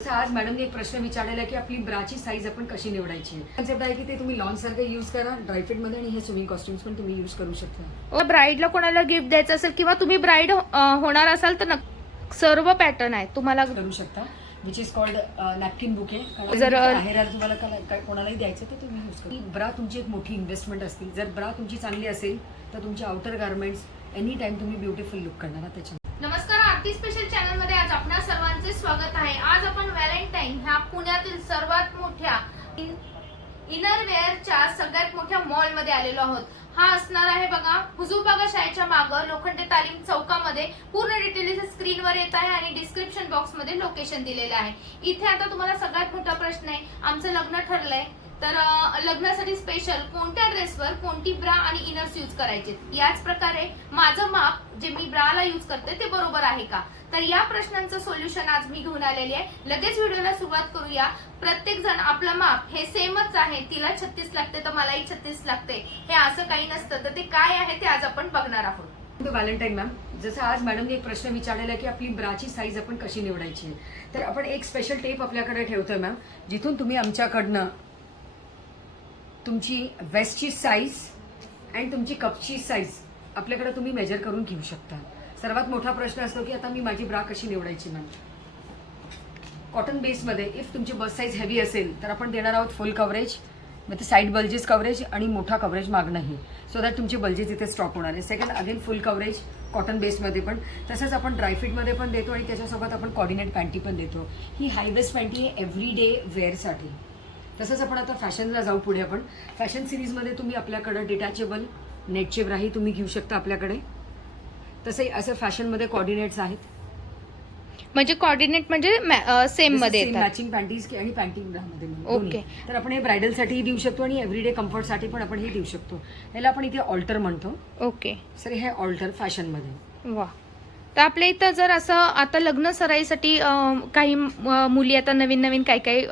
आज मॅडमने एक प्रश्न विचारलेला आहे की आपली ब्राची साईज आपण कशी निवडायची कन्सेप्ट आहे की ते तुम्ही लॉन सारखं यूज करा ड्रायफिटमध्ये आणि हे स्विमिंग कॉस्ट्युम्स पण तुम्ही यूज करू शकता. ब्राईडला कोणाला गिफ्ट द्यायचं असेल किंवा तुम्ही ब्राईड होणार असाल तर सर्व पॅटर्न आहे. तुम्हाला करू शकता which is called napkin bouquet जर, तुम्हाला कोणालाही द्यायचं तर तुम्ही यूज करू ब्रा तुमची एक मोठी इन्व्हेस्टमेंट असते जर ब्रा तुमची चांगली असेल तर तुमचे आउटर गार्मेंट्स एनी टाइम तुम्ही ब्युटिफुल लुक करणार आहात त्याच्यामध्ये. नमस्कार आरती स्पेशल चॅनलमध्ये आज आपणा सर्वांचे स्वागत आहे. आज आपण व्हॅलेंटाईन ह्या पुण्यातील सर्वात मोठ्या इन इनरवेअरच्या सगळ्यात मोठ्या मॉलमध्ये आलेलो आहोत. हा असणार आहे बघा हुजूरबागा शाळेच्या मागं लोखंडे तालीम चौकामध्ये. पूर्ण डिटेल स्क्रीनवर येत आहे आणि डिस्क्रिप्शन बॉक्समध्ये लोकेशन दिलेलं आहे. इथे आता तुम्हाला सगळ्यात मोठा प्रश्न आहे. आमचं लग्न ठरलंय. तर लग्नासाठी स्पेशल कोणत्या ड्रेसवर कोणती ब्रा आणि इनर्स यूज करायचे? याच प्रकारे माझं माप जे मी ब्राला यूज करते ते बरोबर आहे का? तर या प्रश्नांचं सोल्युशन आज मी घेऊन आलेली आहे. लगेच व्हिडिओला सुरुवात करूया. प्रत्येक जण आपलं माप हे सेमच आहे. तिला छत्तीस लागते तर मलाही छत्तीस लागते. हे असं काही नसतं. तर ते काय आहे ते आज आपण बघणार आहोत. व्हॅलेंटाईन मॅम जसं आज मॅडमने एक प्रश्न विचारलेला की आपली ब्राची साईज आपण कशी निवडायची? तर आपण एक स्पेशल टेप आपल्याकडे ठेवतोय मॅम जिथून तुम्ही आमच्याकडनं तुमची वेस्टची साईज अँड तुमची कपची साईज आपल्याकडे तुम्ही मेजर करून घेऊ शकता. सर्वात मोठा प्रश्न असतो की आता मी माझी ब्रा कशी निवडायची मॅम कॉटन बेसमध्ये इफ तुमची बस साईज हेवी असेल तर आपण देणार आहोत फुल कव्हरेज ते साईड बल्जेस कव्हरेज आणि मोठा कव्हरेज मागणंही सो दॅट तुमचे बल्जेस इथे स्टॉप होणार आहे. Second again full coverage cotton बेसमध्ये पण. तसंच आपण ड्रायफिटमध्ये पण देतो आणि त्याच्यासोबत आपण कॉर्डिनेट पॅन्टी पण देतो. ही हायवेस्ट पॅन्टी आहे एव्हरी डे वेअरसाठी तसंच आपण आता फॅशनला जाऊ पुढे आपण. फॅशन सिरीजमध्ये तुम्ही आपल्याकडं डिटॅचेबल नेटचे ब्राही तुम्ही घेऊ शकता आपल्याकडे. तसंही असं फॅशनमध्ये कॉर्डिनेट्स आहेत. म्हणजे कॉर्डिनेट म्हणजे सेममध्ये मॅचिंग पॅन्टीज आणि पॅन्टी मध्ये Okay. तर आपण हे ब्रायडलसाठी देऊ शकतो आणि एव्हरीडे कम्फर्टसाठी पण आपण हे देऊ शकतो. याला आपण इथे ऑल्टर म्हणतो. ओके सर हे ऑल्टर फॅशनमध्ये वा तर आपल्या इथं जर असं आता लग्न सराईसाठी काही मुली आता नवीन नवीन काही काही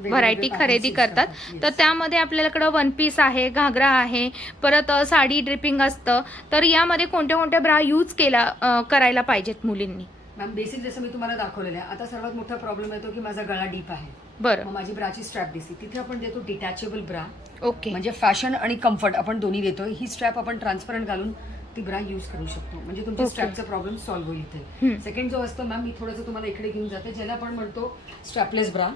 व्हरायटी खरेदी करतात. तर त्यामध्ये आपल्याकडं वन पीस आहे घागरा आहे परत साडी ड्रिपिंग असतं. तर यामध्ये कोणत्या कोणत्या ब्रा यूज केला करायला पाहिजेत मुलींनी? मॅम बेसिक जसं मी तुम्हाला दाखवलेलं आहे आता सर्वात मोठा प्रॉब्लेम येतो की माझा गळा डीप आहे. बरं. माझी ब्राची स्ट्रॅप दिसते तिथे आपण देतो डिटॅचेबल ब्रा ओके म्हणजे फॅशन आणि कम्फर्ट आपण दोन्ही देतो. ही स्ट्रॅप आपण ट्रान्सपरंट घालून ती ब्रा यूज करू शकतो. म्हणजे तुमच्या. स्ट्रॅपचा प्रॉब्लेम सॉल्व्ह होईल. इथे. सेकंड जो असतो मॅम मी थोडंसं तुम्हाला इकडे घेऊन जाते. ज्याला आपण म्हणतो स्ट्रॅपलेस ब्रा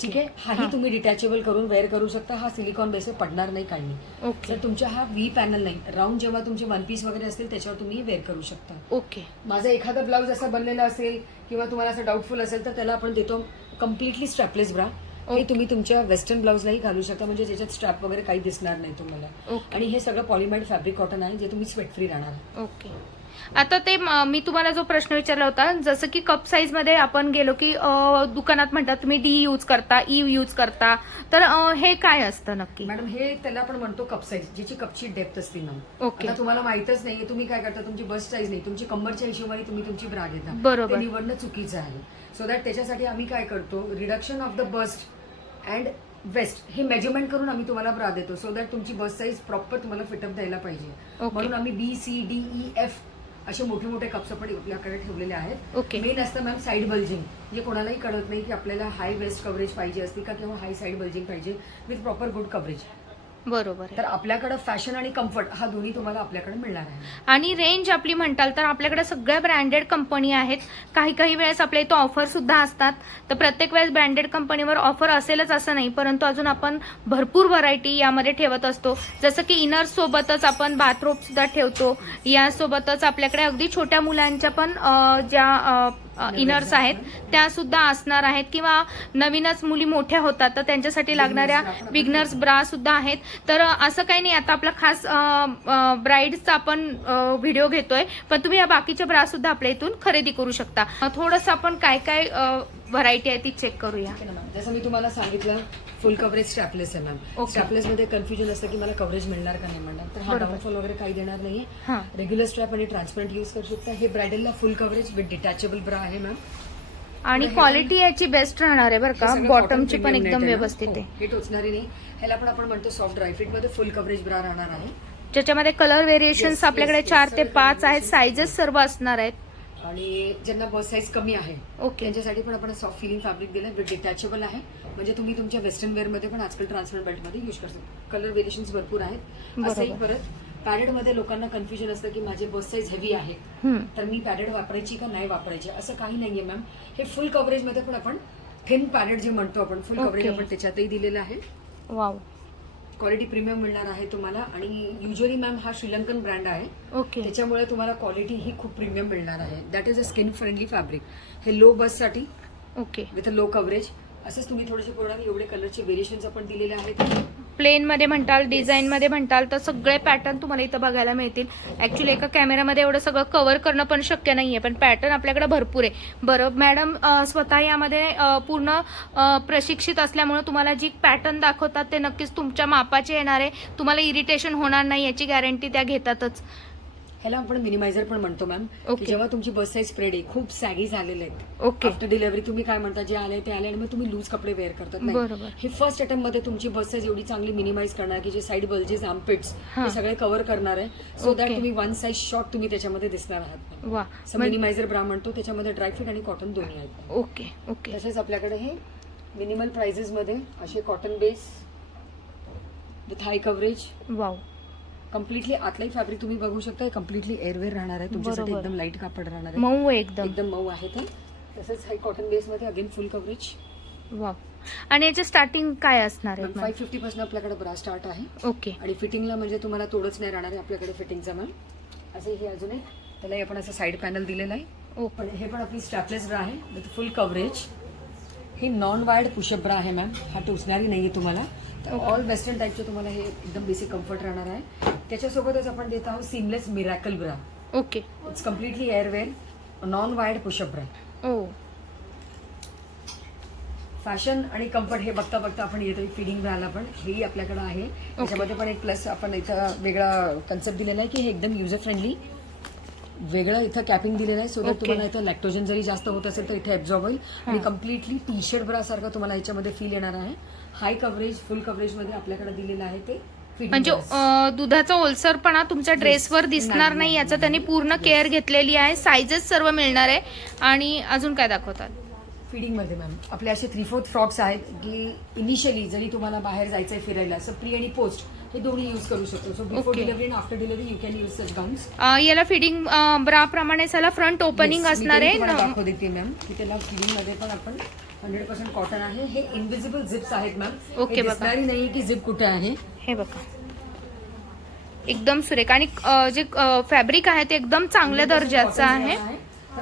ठीक आहे? हाही हा. तुम्ही डिटॅचेबल करून वेअर करू शकता. हा सिलिकॉन बेस पडणार नाही काही. नाही तर तुमच्या हा व्ही पॅनल नाही. राऊंड जेव्हा तुमचे वन पीस वगैरे असतील त्याच्यावर तुम्ही वेअर करू शकता. ओके माझा एखादा ब्लाऊज असा बनलेला असेल किंवा तुम्हाला असं डाऊटफुल असेल तर त्याला आपण देतो कम्प्लिटली स्ट्रॅपलेस ब्रा हे. तुम्ही तुमच्या वेस्टर्न ब्लाऊजलाही घालू शकता म्हणजे ज्याच्यात स्ट्रॅप वगैरे काही दिसणार नाही तुम्हाला. आणि हे सगळं पॉलिमाइड फॅब्रिक कॉटन आहे जे तुम्ही स्वेट फ्री राहणार. ओके आता ते म- तुम्हाला जो प्रश्न विचारला होता जसं की कप साईजमध्ये आपण गेलो की दुकानात म्हणतात तुम्ही डी यूज करता ई यूज करता तर हे काय असतं नक्की? मॅडम हे त्याला आपण म्हणतो कप साईज ज्याची कपची डेप्थ असते मॅम ओके तुम्हाला माहितच नाहीये तुम्ही काय करता तुमची बस साईज नाही तुमची कंबरच्या हिशोबाने तुम्ही तुमची ब्रा घेता. बरोबर. निवडणं चुकीचं आहे. सो दॅट त्याच्यासाठी आम्ही काय करतो reduction of the bust and waist. हे मेजरमेंट करून आम्ही तुम्हाला ब्रा देतो. सो दॅट तुमची बस साईज प्रॉपर तुम्हाला फिटअप द्यायला पाहिजे. म्हणून आम्ही B C D E F असे मोठे मोठे कप्स आपण आपल्याकडे ठेवलेले आहेत. ओके मेन असतं मॅम साईड बल्जिंग जे कोणालाही कळत नाही की आपल्याला हाय वेस्ट कव्हरेज पाहिजे असते का किंवा हाय साईड बल्जिंग पाहिजे विथ प्रॉपर गुड कव्हरेज बरोबर आहे. तर आपल्याकडे फॅशन आणि कम्फर्ट हा दोन्ही तुम्हाला आपल्याकडे मिळणार आहे. आणि रेंज आपली म्हणताल तर आपल्याकडे सगळ्या ब्रँडेड कंपनी आहेत. काही काही वेळेस आपल्या इथं ऑफर सुद्धा असतात. तर प्रत्येक वेळेस ब्रँडेड कंपनीवर ऑफर असेलच असं नाही. परंतु अजून आपण भरपूर व्हरायटी यामध्ये ठेवत असतो. जसं की इनर सोबतच आपण बाथरोब सुद्धा ठेवतो. यासोबतच आपल्याकडे अगदी छोट्या मुलांच्या पण अ, ज्या इनर्स आहेत. त्या सुद्धा असणार आहेत किंवा नवीनच मुली मोठ्या होतात तर त्यांच्यासाठी लागणाऱ्या बिगनर्स ब्रा सुद्धा आहेत. तर असं काही नाही आता आपला खास ब्राईडचा आपण व्हिडिओ घेतोय. पण तुम्ही या बाकीच्या ब्रा सुद्धा आपल्या इथून खरेदी करू शकता. थोडस आपण काय काय व्हरायटी आहे ती चेक करूया. जसं मी तुम्हाला सांगितलं फुल कव्हरेज स्ट्रॅपलेस आहे मॅम Okay. स्ट्रॅपलेस मध्ये कन्फ्युजन असतं की मला कव्हरेज मिळणार का नाही मिळणार तर हा बरोबर. डाऊनफॉल वगैरे काही देणार नाहीये. हा. रेग्युलर स्ट्रॅप आणि ट्रान्सपरंट यूज करू शकता. हे ब्रायडलला full coverage with detachable bra आहे मॅम आणि क्वालिटी याची बेस्ट राहणार आहे बरं हे का सगळं बॉटमची पण premium एकदम net आहे ना. व्यवस्थित हो, आहे. हे टोचणारी नाही. ह्याला पण आपण म्हणतो सॉफ्ट ड्रायफिटमध्ये फुल कव्हरेज ब्रा राहणार आहे. ज्याच्यामध्ये कलर व्हेरिएशन्स Yes, आपल्याकडे yes, चार ते सर्व पाच आहेत. variations. सायझेस सर्व असणार आहेत. आणि ज्यांना बस साईज कमी आहे ओके. त्यांच्यासाठी पण आपण सॉफ्ट फिलिंग फॅब्रिक दिलं विथ डिटॅचेबल आहे. म्हणजे तुम्ही तुमच्या वेस्टर्न वेअरमध्ये पण आजकाल ट्रान्सपरंट बेल्टमध्ये युज करतो कलर व्हेरिएशन भरपूर आहेत. असंही. परत पॅडेडमध्ये लोकांना कन्फ्युजन असतं की माझे बस साईज हेवी आहे. तर मी पॅडेड वापरायची का नाही वापरायची? असं काही नाहीये मॅम हे फुल कव्हरेजमध्ये पण आपण थिन पॅडेड जे म्हणतो आपण फुल कव्हरेज. आपण त्याच्यातही दिलेलं आहे. वाव क्वालिटी प्रीमियम मिळणार आहे तुम्हाला. आणि युजली मॅम हा श्रीलंकन ब्रँड आहे. ओके त्याच्यामुळे तुम्हाला क्वालिटी ही खूप प्रीमियम मिळणार आहे. That is a skin friendly fabric हे लो बससाठी okay with a low coverage असंच तुम्ही थोडेसे पूर्ण एवढे कलरचे व्हेरिएशन्स आपण दिलेले आहेत? प्लेन मध्ये म्हणताल डिझाईन मध्ये म्हणताल तर सगळे पॅटर्न तुम्हाला इथं बघायला मिळतील. ऍक्च्युली एका कॅमेरामध्ये एवढं सगळं कव्हर करणं पण शक्य नाहीये पण पॅटर्न आपल्याकडे भरपूर आहे. बरं मॅडम स्वतः यामध्ये पूर्ण प्रशिक्षित असल्यामुळे तुम्हाला जी पॅटर्न दाखवतात ते नक्कीच तुमच्या मापाचे येणार. आहे तुम्हाला इरिटेशन होणार नाही याची गॅरंटी त्या घेतातच. ह्याला आपण मिनिमायझर पण म्हणतो मॅम Okay. जेव्हा तुमची बस साईज स्प्रेड आहे खूप सॅगी झालेले आहेत. ओके आफ्टर डिलिव्हरी तुम्ही काय म्हणता जे आले ते आले आणि मग तुम्ही लूज कपडे वेअर करतात नाही. बरोबर. हे फर्स्ट अटेम्प्टमध्ये तुमची बस साईज एवढी चांगली मिनिमाइज करणार की जे साईड बल्जेस आर्मपिट्स हा. हे सगळे कव्हर करणार आहे. So that. तुम्ही वन साईज शॉर्ट तुम्ही त्याच्यामध्ये दिसणार आहात वा. मिनिमायझर ब्रा म्हणतो त्याच्यामध्ये ड्रायफ्रूट आणि कॉटन दोन्ही आहेत ओके ओके तसेच आपल्याकडे हे मिनिमल प्राइजेस मध्ये असे cotton base with high coverage wow completely आतलाही fabric तुम्ही बघू शकता. कम्प्लिटली एअरवेअर राहणार आहे. तुमच्यासाठी. एकदम लाइट कापड राहणार आहे. मऊ आहे एकदम. एकदम मऊ आहे ते. तसंच हाय कॉटन बेस मध्ये अगेन फुल कव्हरेज वाव. आणि याचे स्टार्टिंग काय असणार आहे फाईव्ह फिफ्टी पासून आपल्याकडे ब्रा स्टार्ट आहे. ओके आणि फिटिंगला म्हणजे तुम्हाला तोडच नाही राहणार आहे आपल्याकडे फिटिंगचा मॅम असं हे अजून एक त्यालाही आपण असं साईड पॅनल दिलेलं आहे. ओके पण हे पण आपली स्टॅपलेस ब्रा आहे with full coverage he non wired push up bra आहे मॅम हा टोचणारी नाहीये तुम्हाला. तर ऑल वेस्टर्न टाईपचे तुम्हाला हे एकदम बेसिक कम्फर्ट राहणार आहे. त्याच्यासोबतच आपण देत आहोत seamless miracle bra okay it's completely air wear non wired push up bra O fashion आणि कम्फर्ट हे बघता बघता आपण येतो फिडिंग ब्राला पण. हेही आपल्याकडे आहे. त्याच्यामध्ये पण एक प्लस आपण इथं वेगळा कन्सेप्ट दिलेला आहे की हे एकदम युजर फ्रेंडली वेगळं इथं कॅपिंग दिलेलं आहे. So that. तुम्हाला इथं लॅक्टोजन जरी जास्त होत असेल तर इथे ऍब्झॉर्ब होईल. आणि कम्प्लिटली टी शर्ट ब्रा सारखं तुम्हाला ह्याच्यामध्ये फील येणार आहे. हाय कव्हरेज फुल कव्हरेजमध्ये आपल्याकडे दिलेलं आहे ते म्हणजे दुधाचा ओलसरपणा तुमच्या ड्रेसवर दिसणार नाही, याचं त्यांनी पूर्ण केअर घेतलेली आहे साईजेस सर्व मिळणार आहे. आणि अजून काय दाखवतात? फिडिंगमध्ये मॅम आपले असे थ्री फोर्थ फ्रॉक्स आहेत की इनिशियली जरी तुम्हाला बाहेर जायचंय फिरायला सो प्री आणि पोस्ट हे दोन्ही युज करू शकतो. So before. डिलिव्हरी आणि after delivery you can use such gowns um, याला फिडिंग ब्रा प्रमाणे याला फ्रंट ओपनिंग असणार आहे दाखव देते मॅम की त्याला फिलिंगमध्ये पण आपण हंड्रेड पर्सेंट कॉटन आहे. हे इनविजिबल जिप्स आहेत मॅम Okay, बघा. दिसणारी नाही की जिप कुठे आहे. हे बघा. एकदम सुरेख. आणि जे फॅब्रिक आहे ते एकदम चांगल्या दर्जाचं आहे.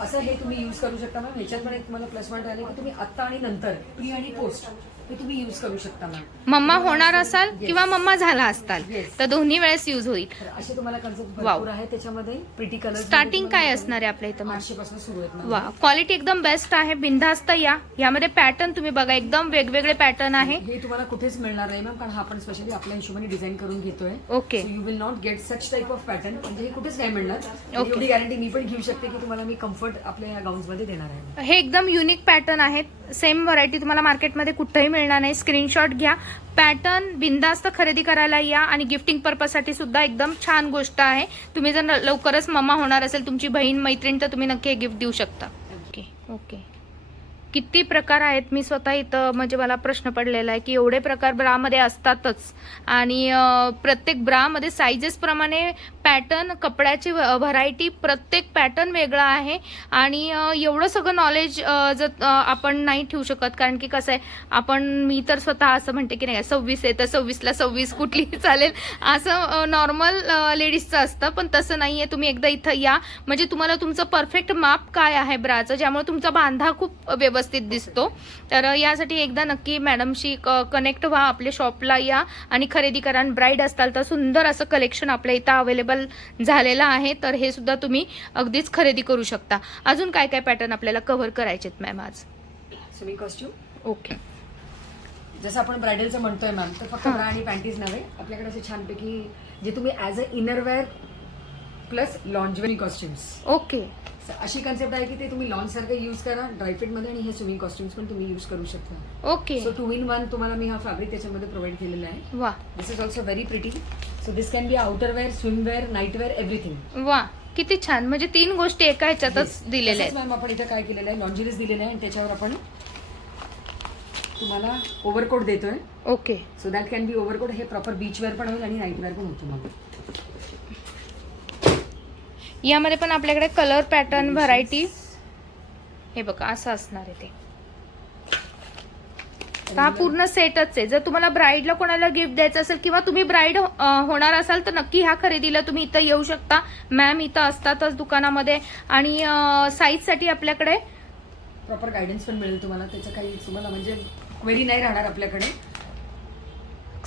असं हे तुम्ही युज करू शकता मॅम ह्याच्यात पण एक तुम्हाला प्लस पॉईंट राहिले की तुम्ही आत्ता आणि नंतर प्री आणि पोस्ट तुम्ही युज करू शकता मॅम मम्मा होणार असाल किंवा मम्मा झाला असताल. तर दोन्ही वेळेस यूज होईल. असे तुम्हाला कन्सेप्ट Wow. भरपूर आहे त्याच्यामध्ये. प्रिटी कलर स्टार्टिंग काय असणार आहे आपल्या इथं मॅम आठशे पासून सुरू आहेत ma'am. वा क्वालिटी एकदम बेस्ट आहे. या. यामध्ये पॅटर्न तुम्ही बघा. एकदम वेगवेगळे पॅटर्न आहे. हे तुम्हाला कुठेच मिळणार नाही मॅम कारण हा आपण स्पेशली आपल्या हिशोबाने डिझाईन करून घेतोय. Okay you will not get such type of pattern म्हणजे हे कुठेच नाही मिळणार. एवढी गॅरंटी मी पण घेऊ शकते की तुम्हाला मी कम्फर्ट आपल्या या गाऊन्समध्ये देणार आहे. हे एकदम युनिक पॅटर्न आहेत. सेम व्हरायटी तुम्हाला मार्केटमध्ये कुठेही मिळणार नाही. स्क्रीनशॉट घ्या. पॅटर्न बिंदास्त खरेदी करायला या आणि गिफ्टिंग पर्पजसाठी सुद्धा एकदम छान गोष्ट आहे. तुम्ही जर लवकरच मम्मा होणार असेल तुमची बहीण मैत्रीण तर तुम्ही नक्की हे गिफ्ट देऊ शकता. ओके ओके किती प्रकार आहेत? मी स्वतः इथं म्हणजे मला प्रश्न पडलेला आहे की एवढे प्रकार ब्रामध्ये असतातच. आणि प्रत्येक ब्रामध्ये साईजेसप्रमाणे पॅटर्न कपड्याची व्हरायटी प्रत्येक पॅटर्न वेगळा आहे. आणि एवढं सगळं नॉलेज जर आपण नाही ठेवू शकत. कारण की कसं आहे आपण मी तर स्वतः असं म्हणते की नाही सव्वीस आहे तर सव्वीसला सव्वीस कुठलीही चालेल. असं नॉर्मल लेडीजचं असतं. पण तसं नाही आहे तुम्ही एकदा इथं या. म्हणजे तुम्हाला तुमचं परफेक्ट माप काय आहे ब्राचं? ज्यामुळे तुमचा बांधा खूप व्यवस्थित दिसतो. तर यासाठी एकदा नक्की मॅडमशी कनेक्ट व्हा आपल्या शॉपला या आणि खरेदी करा ब्राईड असताल तर सुंदर असं कलेक्शन आपल्या इथं अवेलेबल झालेलं आहे. तर हे सुद्धा तुम्ही अगदीच खरेदी करू शकता. अजून काय काय पॅटर्न आपल्याला कव्हर करायचेत मॅम आज? स्विमिंग कॉस्ट्युम ओके जसं आपण ब्रायडलचं म्हणतोय मॅम तर फक्त. ब्रा आणि पॅन्टीज नव्हे. आपल्याकडे असे छानपैकी जे तुम्ही as a innerwear plus lingerie costumes okay. अशी कन्सेप्ट आहे की ते तुम्ही लॉन्च सारखं युज करा ड्रायफिटमध्ये आणि हे स्विमिंग कॉस्ट्युम्स पण तुम्ही युज करू शकता. Okay. So two in one तुम्हाला मी हा फॅब्रिक त्याच्यामध्ये प्रोव्हाइड केलेला आहे. वा. This is also very pretty so this can be outerwear swimwear nightwear everything वा. किती छान. म्हणजे तीन गोष्टी एका ह्याच्यातच दिलेल्या आहेत. मॅम आपण इथे काय केलेलं आहे? लॉन्जरीज दिलेलं आहे आणि त्याच्यावर आपण तुम्हाला ओव्हरकोट देतोय. Okay. So that can be overcoat हे प्रॉपर बीच वेअर पण होईल आणि नाईट वेअर पण होतो मग. यामध्ये पण आपल्याकडे कलर पॅटर्न व्हरायटी हे बघा असं असणार आहे ते. हा पूर्ण सेटच आहे. जर तुम्हाला ब्राईडला कोणाला गिफ्ट द्यायचं असेल किंवा तुम्ही ब्राईड होणार असाल तर नक्की ह्या खरेदीला तुम्ही इथं येऊ शकता. मॅम इथं असतातच दुकानामध्ये. आणि साईजसाठी आपल्याकडे प्रॉपर गायडन्स पण मिळेल तुम्हाला. त्याचं काही तुम्हाला म्हणजे क्वेरी नाही राहणार आपल्याकडे.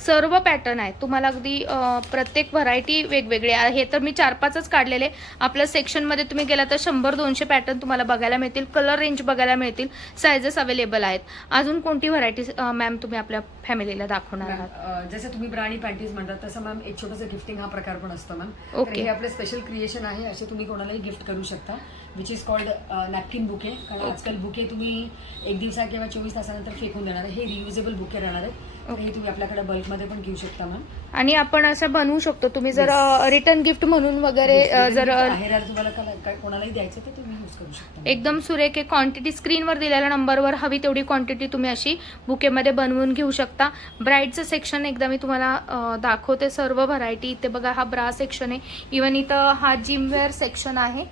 सर्व पॅटर्न आहेत. तुम्हाला अगदी प्रत्येक व्हरायटी वेगवेगळी आहे. हे तर मी चार पाचच काढलेले. आपल्या सेक्शनमध्ये तुम्ही गेला तर शंभर दोनशे पॅटर्न तुम्हाला बघायला मिळतील. कलर रेंज बघायला मिळतील. सायझेस अवेलेबल आहेत. अजून कोणती व्हरायटी मॅम तुम्ही आपल्या फॅमिलीला दाखवणार आहात? जसं तुम्ही ब्रा आणि पॅन्टीज म्हणतात तसं मॅम एक छोटंसं गिफ्टिंग हा प्रकार पण असतो मॅम Okay. हे आपलं स्पेशल क्रिएशन आहे असे तुम्ही कोणालाही गिफ्ट करू शकता which is called napkin bouquet कारण आजकाल बुके तुम्ही एक दिवसा किंवा चोवीस तासानंतर फेकून देणार आहे. हे रियुजेबल बुके राहणार आहेत तर हे तुम्ही आपल्याकडे बल्कमध्ये पण घेऊ शकता मॅम आणि आपण असं बनवू शकतो. तुम्ही जर रिटर्न गिफ्ट म्हणून वगैरे जर अ, आहे तुम्हाला का- काय- कोणालाही द्यायचं तर तुम्ही यूज करू शकता एकदम सुरेख क्वांटिटी स्क्रीनवर दिलेल्या नंबरवर हवी तेवढी क्वांटिटी तुम्ही अशी बुकेमध्ये बनवून घेऊ शकता. ब्राईडचं सेक्शन एकदा मी तुम्हाला अ, दाखवते सर्व व्हरायटी इथे बघा हा ब्रा सेक्शन आहे. इवन इथं हा जिमवेअर सेक्शन आहे.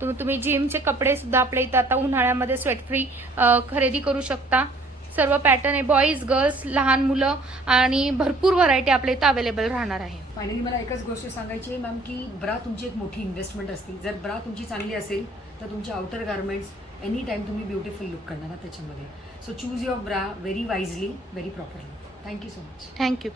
तुम्ही तुम्ही जिमचे कपडे सुद्धा आपल्या इथं आता उन्हाळ्यामध्ये स्वेट फ्री खरेदी करू शकता. सर्व पॅटर्न आहे. बॉईज गर्ल्स लहान मुलं आणि भरपूर व्हरायटी आपल्या इथं अवेलेबल राहणार आहे. फायनली मला एकच गोष्ट सांगायची आहे मॅम की ब्रा तुमची एक मोठी इन्व्हेस्टमेंट असते. जर ब्रा तुमची चांगली असेल तर तुमचे आउटर गार्मेंट्स एनी टाइम तुम्ही ब्युटिफुल लुक करणार त्याच्यामध्ये. So choose your bra very wisely very properly thank you so much thank you